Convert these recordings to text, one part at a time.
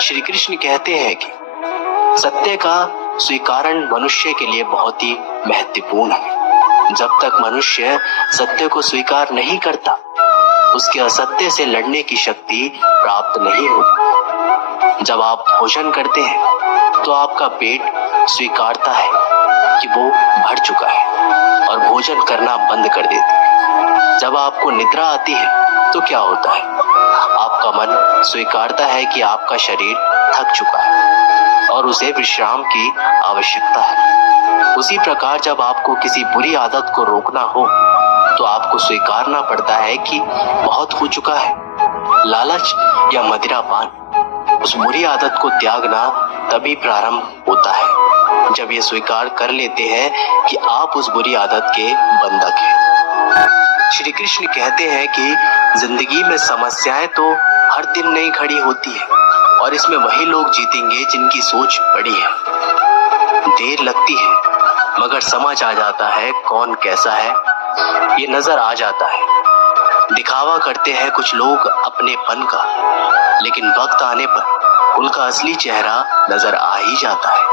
श्री कृष्ण कहते हैं कि सत्य का स्वीकारण मनुष्य के लिए बहुत ही महत्वपूर्ण है। जब तक मनुष्य सत्य को स्वीकार नहीं करता, उसके असत्य से लड़ने की शक्ति प्राप्त नहीं होती। जब आप भोजन करते हैं तो आपका पेट स्वीकारता है कि वो भर चुका है और भोजन करना बंद कर देता है। जब आपको निद्रा आती है तो क्या होता है? आपका मन स्वीकारता है कि आपका शरीर थक चुका है और उसे विश्राम की आवश्यकता है। उसी प्रकार जब आपको किसी बुरी आदत को रोकना हो तो आपको स्वीकारना पड़ता है कि बहुत हो चुका है। लालच या मदिरापान, उस बुरी आदत को त्यागना तभी प्रारंभ होता है जब ये स्वीकार कर लेते हैं कि आप उस बुरी आदत के बंधक हैं। श्री कृष्ण कहते हैं कि जिंदगी में समस्याएं तो हर दिन नहीं खड़ी होती है और इसमें वही लोग जीतेंगे जिनकी सोच बड़ी है। देर लगती है मगर समझ आ जाता है कौन कैसा है, ये नजर आ जाता है। दिखावा करते हैं कुछ लोग अपनेपन का, लेकिन वक्त आने पर उनका असली चेहरा नजर आ ही जाता है।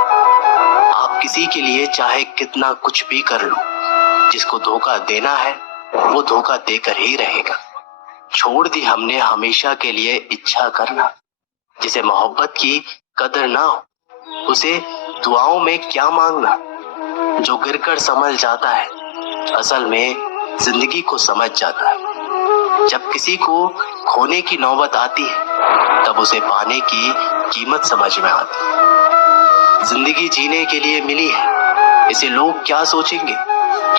आप किसी के लिए चाहे कितना कुछ भी कर लो, जिसको धोखा देना है वो धोखा देकर ही रहेगा। छोड़ दी हमने हमेशा के लिए इच्छा करना। जिसे मोहब्बत की कदर ना हो उसे दुआओं में क्या मांगना। जो गिरकर संभल जाता है असल में जिंदगी को समझ जाता है। जब किसी को खोने की नौबत आती है तब उसे पाने की कीमत समझ में आती है। जिंदगी जीने के लिए मिली है, इसे लोग क्या सोचेंगे,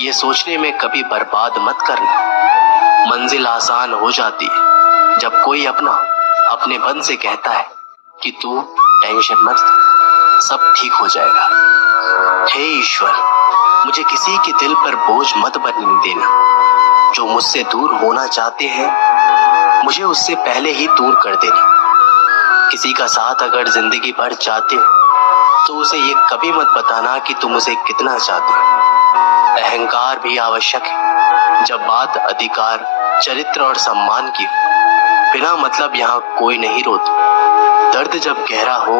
ये सोचने में कभी बर्बाद मत करना। मंजिल आसान हो जाती है जब कोई अपने मन से कहता है कि तू टेंशन मत, सब ठीक हो जाएगा। हे ईश्वर, मुझे किसी के दिल पर बोझ मत बनने देना। जो मुझसे दूर होना चाहते हैं मुझे उससे पहले ही दूर कर देना। किसी का साथ अगर जिंदगी भर चाहते हो तो उसे ये कभी मत बताना कि तुम उसे कितना चाहते हो। अहंकार भी आवश्यक है जब बात अधिकार, चरित्र और सम्मान की हो। बिना मतलब यहाँ कोई नहीं रोता। दर्द जब गहरा हो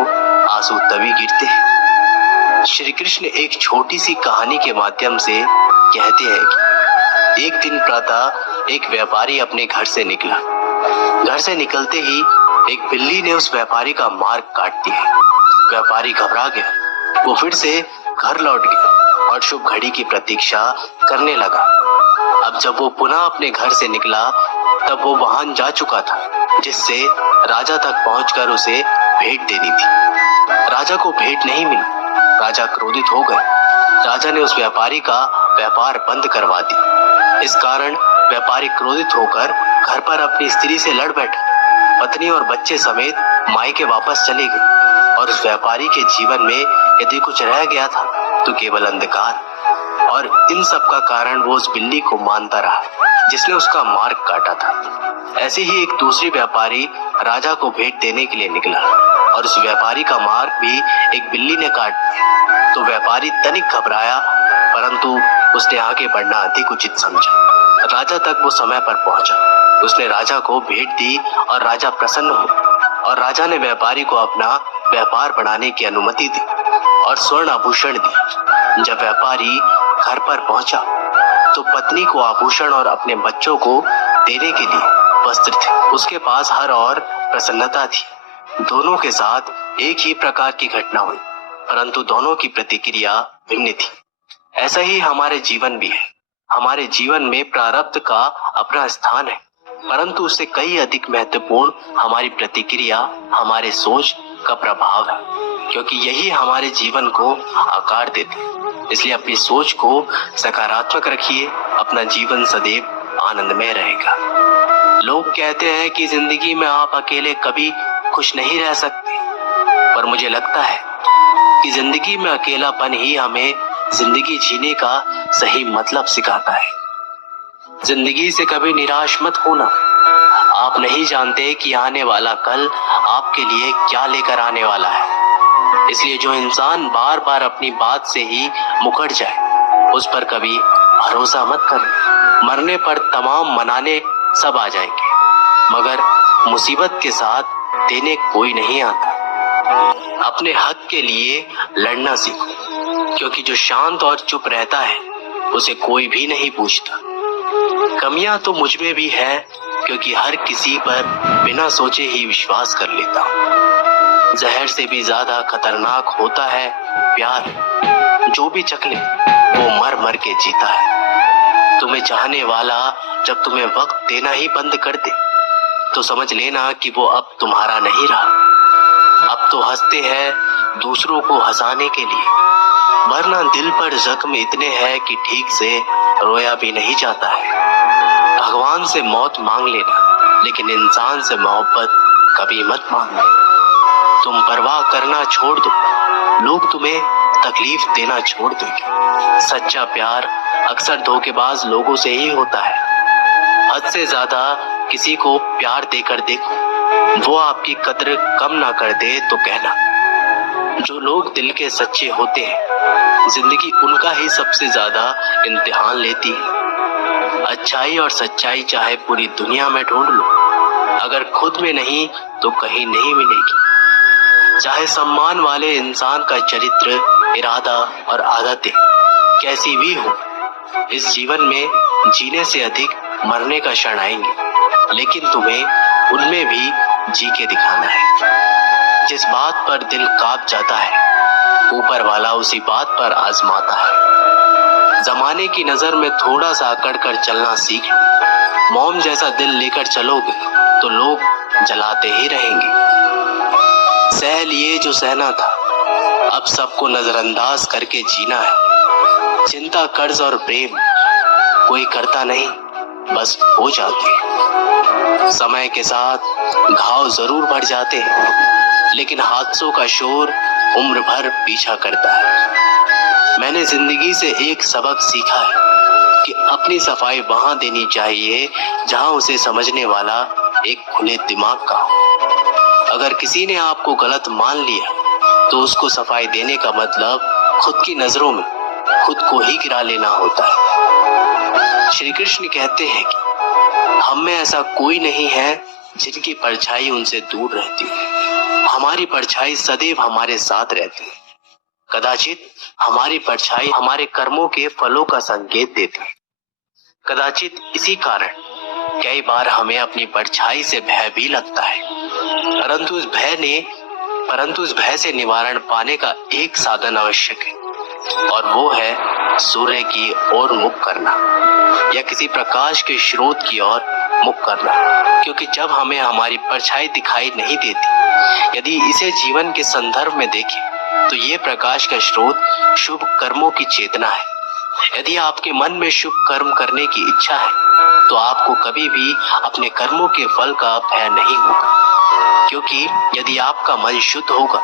आंसू तभी गिरते हैं। श्री कृष्ण एक छोटी सी कहानी के माध्यम से कहते हैं कि एक दिन प्रातः एक व्यापारी अपने घर से निकला। घर से निकलते ही एक बिल्ली ने उस व्यापारी का मार्ग काट दिया। व्यापारी घबरा गया। वो फिर से घर लौट गया और शुभ घड़ी की प्रतीक्षा करने लगा। अब जब वो पुनः अपने घर से निकला तब वो वाहन जा चुका था जिससे राजा तक पहुंचकर उसे भेंट देनी थी। राजा को भेंट नहीं मिली। राजा क्रोधित हो गए। राजा ने उस व्यापारी का व्यापार बंद करवा दिया। इस कारण व्यापारी क्रोधित होकर घर पर अपनी स्त्री से लड़ बैठा। पत्नी और बच्चे समेत मायके वापस चले गए और उस व्यापारी के जीवन में यदि कुछ रह गया था तो केवल अंधकार। और इन सब का कारण वो उस बिल्ली को मानता रहा जिसने उसका मार्ग काटा था। ऐसे ही एक दूसरी व्यापारी राजा को भेंट देने के लिए निकला और उस व्यापारी का मार्ग भी एक बिल्ली ने काट दिया। तो व्यापारी तनिक घबराया, परंतु उसने आगे बढ़ना अधिक उचित समझा। राजा तक वो समय पर पहुंचा। उसने राजा को भेंट दी और राजा प्रसन्न हुआ और राजा ने व्यापारी को अपना व्यापार बढ़ाने की अनुमति दी और स्वर्ण आभूषण दिए। जब व्यापारी घर पर पहुंचा तो पत्नी को आभूषण और अपने बच्चों को देने के लिए वस्त्र थे। उसके पास हर और प्रसन्नता थी। दोनों के साथ एक ही प्रकार की घटना हुई, परंतु दोनों की प्रतिक्रिया भिन्न थी। ऐसा ही हमारे जीवन भी है। हमारे जीवन में प्रारब्ध का अपना स्थान है, परंतु उससे कई अधिक महत्वपूर्ण हमारी प्रतिक्रिया, हमारे सोच का प्रभाव है, क्योंकि यही हमारे जीवन को आकार देते हैं। इसलिए अपनी सोच को सकारात्मक रखिए, अपना जीवन सदैव आनंदमय रहेगा। लोग कहते हैं कि जिंदगी में आप अकेले कभी खुश नहीं रह सकते, पर मुझे लगता है कि जिंदगी में अकेलापन ही हमें जिंदगी जीने का सही मतलब सिखाता है। जिंदगी से कभी निराश मत होना। आप नहीं जानते कि आने वाला कल आपके लिए क्या लेकर आने वाला है। इसलिए जो इंसान बार बार अपनी बात से ही मुकर जाए उस पर कभी भरोसा मत कर। मरने पर तमाम मनाने सब आ जाएंगे, मगर मुसीबत के साथ देने कोई नहीं आता। अपने हक के लिए लड़ना सीखो, क्योंकि जो शांत और चुप रहता है उसे कोई भी नहीं पूछता। कमियां तो मुझ में भी है, क्योंकि हर किसी पर बिना सोचे ही विश्वास कर लेता हूँ। जहर से भी ज्यादा खतरनाक होता है प्यार, जो भी चख ले वो मर मर के जीता है। तुम्हें चाहने वाला जब तुम्हें वक्त देना ही बंद कर दे तो समझ लेना कि वो अब तुम्हारा नहीं रहा। अब तो हंसते हैं दूसरों को हंसाने के लिए, वरना दिल पर जख्म इतने हैं कि ठीक से रोया भी नहीं जाता है। भगवान से मौत मांग लेना, लेकिन इंसान से मोहब्बत कभी मत मांगना। तुम परवाह करना छोड़ दो, लोग तुम्हें तकलीफ देना छोड़ देंगे। सच्चा प्यार अक्सर धोखेबाज लोगों से ही होता है। हद से ज्यादा किसी को प्यार देकर देखो, वो आपकी कद्र कम ना कर दे तो कहना। जो लोग दिल के सच्चे होते हैं, जिंदगी उनका ही सबसे ज्यादा इम्तिहान लेती है। अच्छाई और सच्चाई चाहे पूरी दुनिया में ढूंढ लो, अगर खुद में नहीं तो कहीं नहीं मिलेगी। चाहे सम्मान वाले इंसान का चरित्र, इरादा और आदतें कैसी भी हो, इस जीवन में जीने से अधिक मरने का क्षण आएंगे, लेकिन तुम्हें उनमें भी जी के दिखाना है। जिस बात पर दिल कांप जाता है, ऊपर वाला उसी बात पर आजमाता है। जमाने की नजर में थोड़ा सा अकड़ कर चलना सीख लो। मोम जैसा दिल लेकर चलोगे तो लोग जलाते ही रहेंगे। सह लिए जो सहना था, अब सबको नजरअंदाज करके जीना है। चिंता, कर्ज और प्रेम कोई करता नहीं, बस हो जाते हैं। समय के साथ घाव जरूर बढ़ जाते हैं, लेकिन हादसों का शोर उम्र भर पीछा करता है। मैंने जिंदगी से एक सबक सीखा है कि अपनी सफाई वहां देनी चाहिए जहां उसे समझने वाला एक खुले दिमाग का हो। अगर किसी ने आपको गलत मान लिया तो उसको सफाई देने का मतलब खुद की नजरों में खुद को ही गिरा लेना होता है। श्री कृष्ण कहते हैं कि हम में ऐसा कोई नहीं है जिनकी परछाई उनसे दूर रहती है। हमारी परछाई सदैव हमारे साथ रहती है। कदाचित हमारी परछाई हमारे कर्मों के फलों का संकेत देती है। कदाचित इसी कारण कई बार हमें अपनी परछाई से भय भी लगता है, परंतु उस भय से निवारण पाने का एक साधन आवश्यक है, और वो है सूर्य की ओर मुख करना या किसी प्रकाश के स्रोत की ओर मुख करना। क्योंकि जब हमें हमारी परछाई दिखाई नहीं देती, यदि इसे जीवन के संदर्भ में देखें तो ये प्रकाश का स्रोत शुभ कर्मों की चेतना है। यदि आपके मन में शुभ कर्म करने की इच्छा है तो आपको कभी भी अपने कर्मों के फल का भय नहीं होगा, क्योंकि यदि आपका मन शुद्ध होगा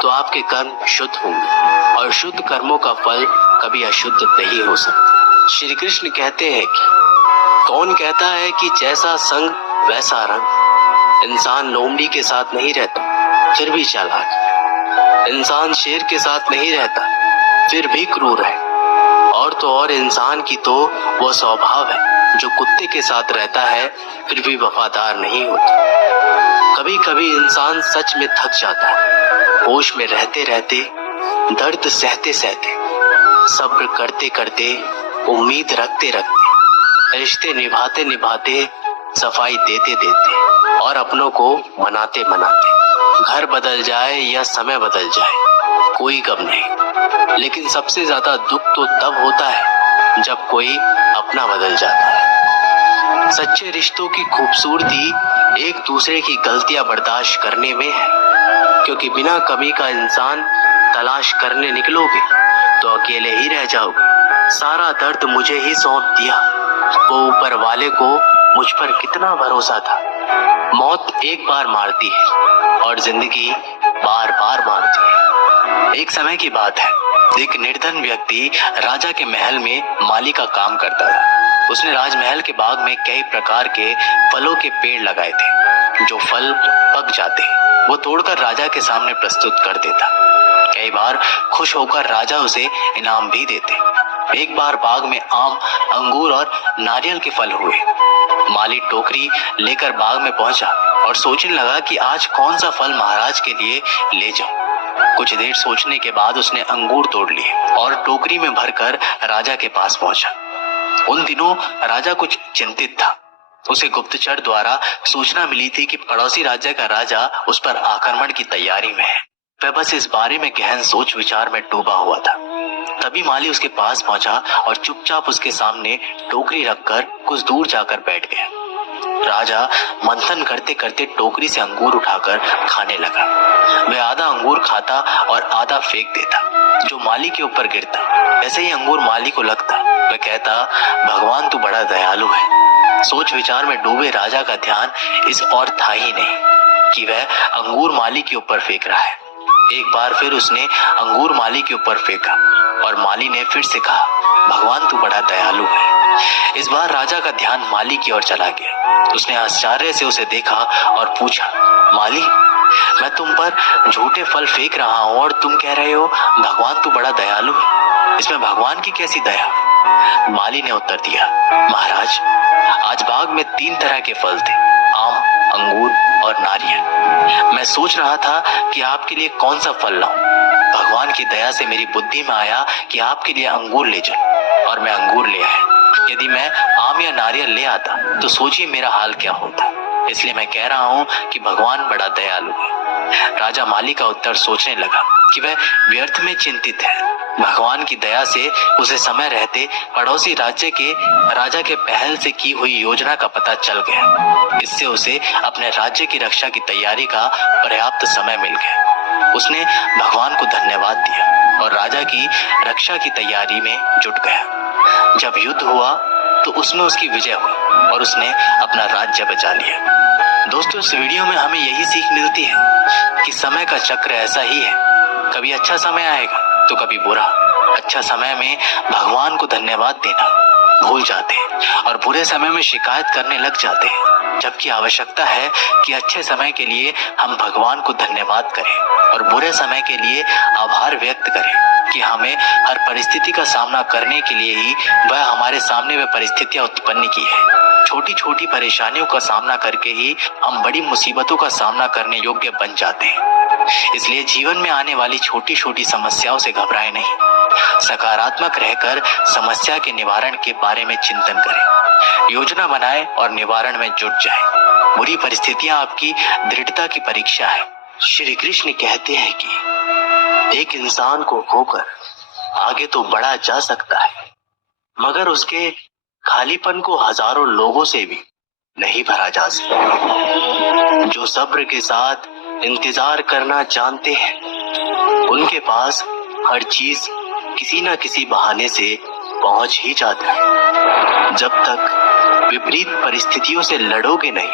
तो आपके कर्म शुद्ध होंगे और शुद्ध कर्मों का फल कभी अशुद्ध नहीं हो सकता। श्री कृष्ण कहते हैं कि कौन कहता है कि जैसा संग वैसा रंग। इंसान लोमड़ी के साथ नहीं रहता फिर भी चालाक, इंसान शेर के साथ नहीं रहता फिर भी क्रूर है, और तो और इंसान की तो वो स्वभाव है जो कुत्ते के साथ रहता है फिर भी वफादार नहीं होता। कभी कभी इंसान सच में थक जाता है, होश में रहते रहते, दर्द सहते सहते, सब्र करते करते, उम्मीद रखते रखते, रिश्ते निभाते निभाते, सफाई देते देते और अपनों को मनाते मनाते। घर बदल जाए या समय बदल जाए कोई गम नहीं, लेकिन सबसे ज्यादा दुख तो तब होता है जब कोई अपना बदल जाता है। सच्चे रिश्तों की खूबसूरती एक दूसरे की गलतियां बर्दाश्त करने में है, क्योंकि बिना कमी का इंसान तलाश करने निकलोगे तो अकेले ही रह जाओगे। सारा दर्द मुझे ही सौंप दिया, वो ऊपर वाले को मुझ पर कितना भरोसा था। मौत एक बार मारती है और जिंदगी बार बार मारती है। एक समय की बात है, एक निर्धन व्यक्ति राजा के महल में माली का काम करता था। उसने राजमहल के बाग में कई प्रकार के फलों के पेड़ लगाए थे। जो फल पक जाते वो तोड़कर राजा के सामने प्रस्तुत कर देता। कई बार खुश होकर राजा उसे इनाम भी देते। एक बार बाग में आम, अंगूर और नारियल के फल हुए। माली टोकरी लेकर बाग में पहुंचा और सोचने लगा कि आज कौन सा फल महाराज के लिए ले जाऊं। कुछ देर सोचने के बाद उसने अंगूर तोड़ लिए और टोकरी में भरकर राजा के पास पहुंचा। उन दिनों राजा कुछ चिंतित था। उसे गुप्तचर द्वारा सूचना मिली थी कि पड़ोसी राज्य का राजा उस पर आक्रमण की तैयारी में है। वह बस इस बारे में गहन सोच विचार में डूबा हुआ था। तभी माली उसके पास पहुंचा और चुपचाप उसके सामने टोकरी रखकर कुछ दूर जाकर बैठ गया। राजा मंथन करते करते टोकरी से अंगूर उठाकर खाने लगा। वह आधा अंगूर खाता और आधा फेंक देता, जो माली के ऊपर गिरता। ऐसे ही अंगूर माली को लगता। वह कहता, भगवान तू बड़ा दयालु है। सोच विचार में डूबे राजा का ध्यान इस ओर था ही नहीं कि वह अंगूर माली के ऊपर फेंक रहा है। एक बार फिर उसने अंगूर माली के ऊपर फेंका और माली ने फिर से कहा, भगवान तू बड़ा दयालु है। इस बार राजा का ध्यान माली की ओर चला गया। उसने आश्चर्य से उसे देखा और पूछा, माली, मैं तुम पर झूठे फल फेंक रहा हूं और तुम कह रहे हो भगवान तू बड़ा दयालु है। इसमें भगवान की कैसी दया? माली ने उत्तर दिया, महाराज, आज बाग में 3 तरह के फल थे, आम, अंगूर और नारियल। मैं सोच रहा था कि आपके लिए कौन सा फल लाऊं। भगवान की दया से मेरी बुद्धि में आया कि आपके लिए अंगूर ले जाऊं और मैं अंगूर ले आया। यदि मैं आम या नारियल ले आता तो सोचिए मेरा हाल क्या होता। इसलिए मैं कह रहा हूं कि भगवान बड़ा दयालु है। राजा माली का उत्तर सोचने लगा कि वह व्यर्थ में चिंतित है। भगवान की दया से उसे समय रहते पड़ोसी राज्य के राजा के पहल से की हुई योजना का पता चल गया। इससे उसे अपने राज्य की रक्षा की तैयारी का पर्याप्त समय मिल गया। उसने भगवान को धन्यवाद दिया और राजा की रक्षा की तैयारी में जुट गया। जब युद्ध हुआ तो उसमें उसकी विजय हुई और उसने अपना राज्य बचा लिया। दोस्तों, इस वीडियो में हमें यही सीख मिलती है कि समय का चक्र ऐसा ही है, कभी अच्छा समय आएगा तो कभी बुरा। अच्छा समय में भगवान को धन्यवाद देना भूल जाते हैं और बुरे समय में शिकायत करने लग जाते हैं, जबकि आवश्यकता है कि अच्छे समय के लिए हम भगवान को धन्यवाद करें और बुरे समय के लिए आभार व्यक्त करें कि हमें हर परिस्थिति का सामना करने के लिए ही वह हमारे सामने वे परिस्थितियां उत्पन्न की है। छोटी छोटी परेशानियों का सामना करके ही हम बड़ी मुसीबतों का सामना करने योग्य बन जाते हैं। इसलिए जीवन में आने वाली छोटी छोटी समस्याओं से घबराएं नहीं, सकारात्मक रहकर समस्या के निवारण के बारे में चिंतन करें, योजना बनाएं और निवारण में जुट जाएं। बुरी परिस्थितियां आपकी दृढ़ता की परीक्षा है। श्री कृष्ण कहते हैं कि एक इंसान को खोकर आगे तो बढ़ा जा सकता है, मगर उसके खालीपन को हजारों लोगों से भी नहीं भरा जा सकता। जो सब्र के साथ इंतजार करना जानते हैं, उनके पास हर चीज किसी न किसी बहाने से पहुंच ही जाता है। जब तक विपरीत परिस्थितियों से लड़ोगे नहीं,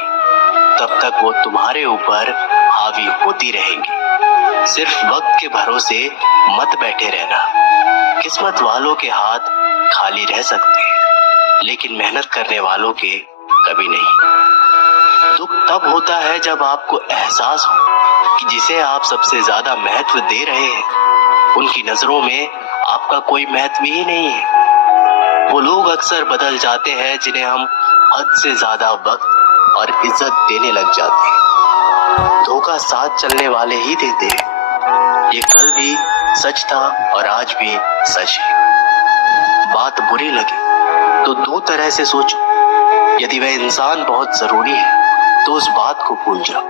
तब तक वो तुम्हारे ऊपर हावी होती रहेंगी। सिर्फ वक्त के भरोसे मत बैठे रहना। किस्मत वालों के हाथ खाली रह सकते हैं, लेकिन मेहनत करने वालों के कभी नहीं। दुख तब होता है जब आपको एहसास हो कि जिसे आप सबसे ज्यादा महत्व दे रहे हैं, उनकी नजरों में आपका कोई महत्व ही नहीं है। वो लोग अक्सर बदल जाते हैं जिन्हें हम हद से ज्यादा वक्त और इज्जत देने लग जाते हैं। धोखा साथ चलने वाले ही देते हैं। ये कल भी सच था और आज भी सच है। बात बुरी लगे तो 2 तरह से सोचो। यदि वह इंसान बहुत जरूरी है तो उस बात को भूल जाओ,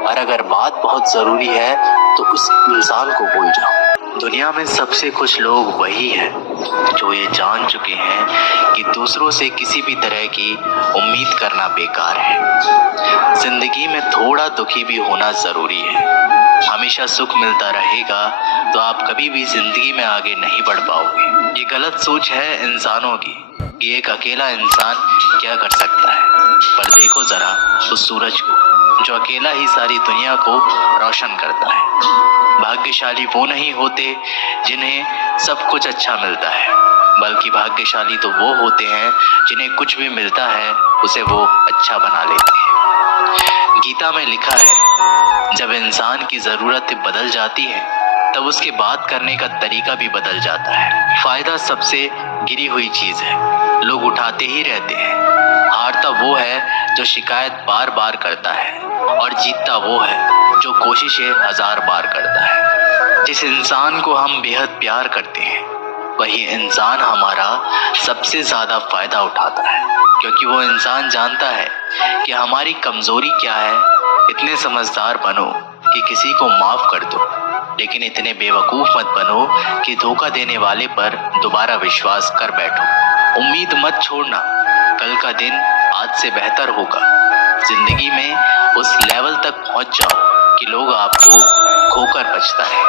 और अगर बात बहुत जरूरी है तो उस इंसान को भूल जाओ। दुनिया में सबसे खुश लोग वही हैं जो ये जान चुके हैं कि दूसरों से किसी भी तरह की उम्मीद करना बेकार है। जिंदगी में थोड़ा दुखी भी होना जरूरी है। हमेशा सुख मिलता रहेगा तो आप कभी भी जिंदगी में आगे नहीं बढ़ पाओगे। ये गलत सोच है इंसानों की कि एक अकेला इंसान क्या कर सकता है। पर देखो जरा उस सूरज को जो अकेला ही सारी दुनिया को रोशन करता है। भाग्यशाली वो नहीं होते जिन्हें सब कुछ अच्छा मिलता है, बल्कि भाग्यशाली तो वो होते हैं जिन्हें कुछ भी मिलता है उसे वो अच्छा बना लेते हैं। गीता में लिखा है, जब इंसान की जरूरत बदल जाती है तब उसके बात करने का तरीका भी बदल जाता है। फायदा सबसे गिरी हुई चीज है, लोग उठाते ही रहते हैं, हार हारता वो है जो शिकायत बार बार करता है और जीतता वो है जो कोशिशें 1000 बार करता है। जिस इंसान को हम बेहद प्यार करते हैं वही इंसान हमारा सबसे ज्यादा फायदा उठाता है, क्योंकि वो इंसान जानता है कि हमारी कमजोरी क्या है। इतने समझदार बनो कि किसी को माफ कर दो, लेकिन इतने बेवकूफ मत बनो कि धोखा देने वाले पर दोबारा विश्वास कर बैठो। उम्मीद मत छोड़ना, कल का दिन आज से बेहतर होगा। जिंदगी में उस लेवल तक पहुंच जाओ कि लोग आपको खोकर बचता है।